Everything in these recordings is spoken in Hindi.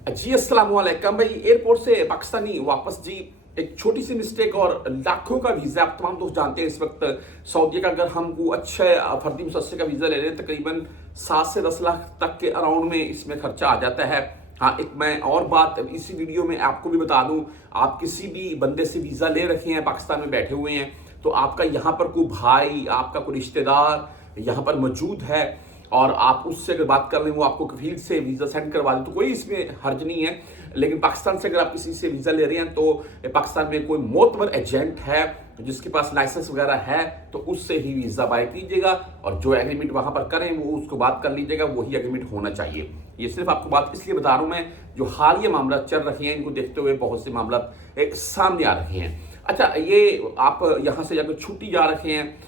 जी अस्सलाम वालेकुम भाई। एयरपोर्ट से पाकिस्तानी वापस जी एक छोटी सी मिस्टेक और लाखों का वीजा। आप तमाम दोस्त जानते हैं इस वक्त सऊदी का अगर हम को अच्छे फर्दी मुसस्से का वीजा ले रहे हैं तकरीबन 7 से 10 लाख तक के अराउंड में इसमें खर्चा आ जाता है। हाँ, एक मैं और बात इसी वीडियो में आपको भी बता दूं, आप किसी भी बंदे से वीजा ले रखे हैं, पाकिस्तान में बैठे हुए हैं, तो आपका यहाँ पर कोई भाई, आपका कोई रिश्तेदार यहाँ पर मौजूद है और आप उससे अगर बात कर रहे हैं, वो आपको कफील से वीजा सेंड करवा दे तो कोई इसमें हर्ज नहीं है। लेकिन पाकिस्तान से अगर आप किसी से वीजा ले रहे हैं तो पाकिस्तान में कोई मोतबर एजेंट है जिसके पास लाइसेंस वगैरह है तो उससे ही वीजा बाय कीजिएगा और जो एग्रीमेंट वहां पर करें वो उसको बात कर लीजिएगा, वही एग्रीमेंट होना चाहिए। ये सिर्फ आपको बात इसलिए बता रहा हूं मैं, जो हालिया मामला चल रहे हैं इनको देखते हुए बहुत से मामला एक सामने आ रहे हैं। अच्छा, ये आप यहां से जाकर छुट्टी जा रहे हैं,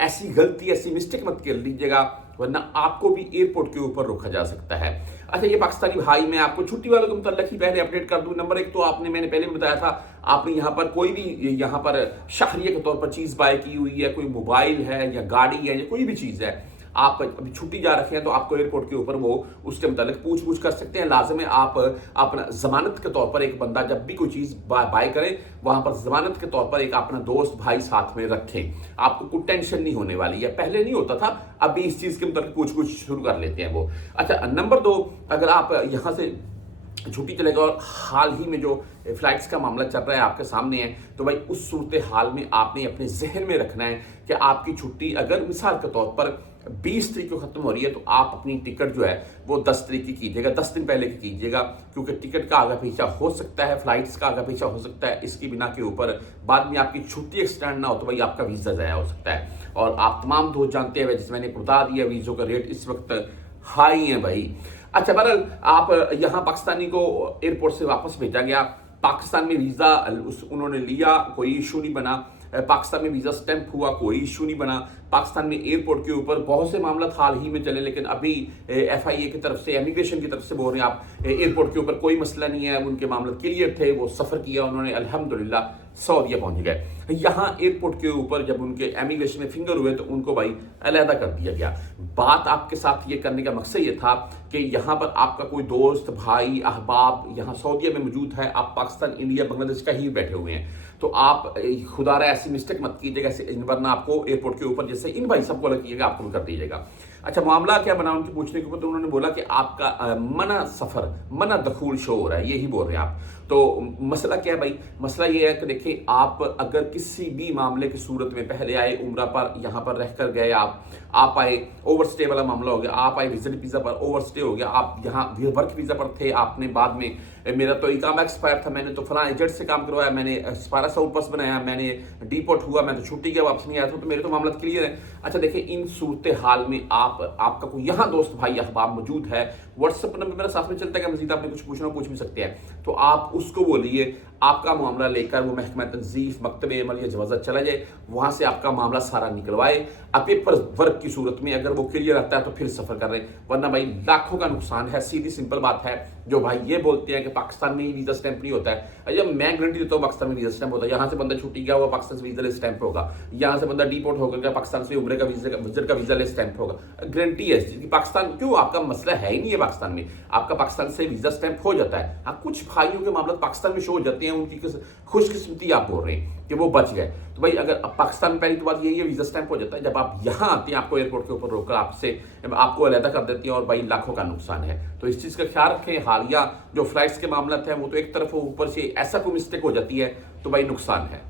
ऐसी गलती ऐसी मिस्टेक मत कर लीजिएगा वरना आपको भी एयरपोर्ट के ऊपर रोका जा सकता है। अच्छा, ये पाकिस्तानी भाई, मैं आपको छुट्टी वालों के मुताल्लिक ही पहले अपडेट कर दूं। नंबर एक तो मैंने पहले भी बताया था, आपने यहाँ पर कोई भी यहाँ पर शहरिया के तौर पर चीज बाय की हुई है, कोई मोबाइल है या गाड़ी है या कोई भी चीज है, आप अभी छुट्टी जा रखे हैं तो आपको एयरपोर्ट के ऊपर वो उसके मुतालिक पूछ कर सकते हैं। लाजिम है आप अपना जमानत के तौर पर एक बंदा जब भी कोई चीज बाय करे वहां पर जमानत के तौर पर एक अपना दोस्त भाई साथ में रखें, आपको कोई टेंशन नहीं होने वाली है। पहले नहीं होता था, अभी इस चीज के मुतालिक कुछ शुरू कर लेते हैं वो। अच्छा, नंबर 2, अगर आप यहां से छुट्टी चलेगा और हाल ही में जो फ्लाइट्स का मामला चल रहा है आपके सामने है, तो भाई उस सूरत हाल में आपने अपने जहन में रखना है कि आपकी छुट्टी अगर मिसाल के तौर पर 20 तारीख को खत्म हो रही है तो आप अपनी टिकट जो है वो 10 तारीख की कीजिएगा, 10 दिन पहले की कीजिएगा, क्योंकि टिकट का आगा पीछा हो सकता है, फ्लाइट्स का आगा पीछा हो सकता है। इसकी बिना के ऊपर बाद में आपकी छुट्टी एक्सटेंड ना हो तो भाई आपका वीजा ज़ाया हो सकता है। और आप तमाम दोस्त जानते हैं, जैसे मैंने बता दिया, वीज़ों का रेट इस वक्त हाई है भाई। अच्छा, बहरहाल आप यहाँ पाकिस्तानी को एयरपोर्ट से वापस भेजा गया, पाकिस्तान में वीजा उन्होंने लिया, कोई इशू नहीं बना, पाकिस्तान में वीजा स्टैंप हुआ, कोई इशू नहीं बना। पाकिस्तान में एयरपोर्ट के ऊपर बहुत से मामला हाल ही में चले, लेकिन अभी FIA की तरफ से, इमिग्रेशन की तरफ से बोल रहे हैं आप एयरपोर्ट के ऊपर कोई मसला नहीं है, उनके मामला क्लियर थे, वो सफर किया उन्होंने, अल्हम्दुलिल्लाह सऊदीया पहुंच गए। यहाँ एयरपोर्ट के ऊपर जब उनके इमिग्रेशन में फिंगर हुए तो उनको भाई अलहदा कर दिया गया। बात आपके साथ ये करने का मकसद ये था कि यहाँ पर आपका कोई दोस्त भाई अहबाब यहाँ सऊदीया में मौजूद है, आप पाकिस्तान इंडिया बांग्लादेश का ही बैठे हुए हैं, तो आप खुदारा ऐसी मिस्टेक मत कीजिएगा, वरना आपको एयरपोर्ट के ऊपर जैसे इन भाई सबको लगिएगा आपको भी कर दीजिएगा। अच्छा, मामला क्या बना उनके पूछने के ऊपर, तो उन्होंने बोला कि आपका मना सफर, मना दखूल शो हो रहा है, यही बोल रहे हैं आप। तो मसला क्या है भाई? मसला ये है कि देखिए, आप अगर किसी भी मामले की सूरत में पहले आए उम्रा पर, यहाँ पर रह कर गए, आप आए, ओवरस्टे वाला मामला हो गया, आप आए विजिट वीजा पर, ओवरस्टे हो गया, आप यहाँ वर्क वीजा पर थे, आपने बाद में मेरा तो इकामा एक्सपायर था, मैंने तो फलां एजेंट से काम करवाया, मैंने स्पारा साउथ पास बनाया, मैंने डिपोर्ट हुआ, मैं तो छुट्टी के वापस नहीं आया था, तो मेरे तो मामला क्लियर है। अच्छा देखिए, इन सूरत हाल में आपका कोई यहाँ दोस्त भाई अहबाब मौजूद है, व्हाट्सएप नंबर मेरा साथ में चलता है कि मजीद आपने कुछ पूछना पूछ भी सकते हैं, तो आप उसको बोलिए, आपका मामला लेकर वो महकमा तंजीफ मकतब अमल या जवाज़त चला जाए, वहां से आपका मामला सारा निकलवाए। अब पेपर वर्क की सूरत में अगर वो क्लियर आता है तो फिर सफर कर रहे हैं, वरना भाई लाखों का नुकसान है। सीधी सिंपल बात है, जो भाई ये बोलते हैं कि पाकिस्तान में ही वीजा स्टैंप नहीं होता है, अरे मैं गारंटी देता हूँ पाकिस्तान में वीजा स्टैंप होता है। यहाँ से बंदा छुट्टी गया हुआ पाकिस्तान से वीजा ले स्टैंप होगा, यहाँ से बंदा डिपोर्ट होगा पाकिस्तान से उम्रे का विजिट का वीजा ले स्टैंप होगा, गारंटी है। पाकिस्तान क्यों, आपका मसला है ही नहीं है पाकिस्तान में, आपका पाकिस्तान से वीजा स्टैंप हो जाता है। हाँ, कुछ भाइयों के मामले पाकिस्तान में शो हो जाते हैं, उनकी खुशकिस्मती आप बोल रहे हैं कि वो बच गए, तो भाई अगर पाकिस्तान में पहली तो बात यही है, वीजा स्टैंप हो जाता है, जब आप यहाँ आते हैं आपको एयरपोर्ट के ऊपर रोककर आपको अलहदा कर देती है और भाई लाखों का नुकसान है। तो इस चीज का ख्याल रखें। हालिया जो फ्लाइट्स के मामला है वो तो एक तरफ ऊपर से ऐसा कोई मिस्टेक हो जाती है तो भाई नुकसान है।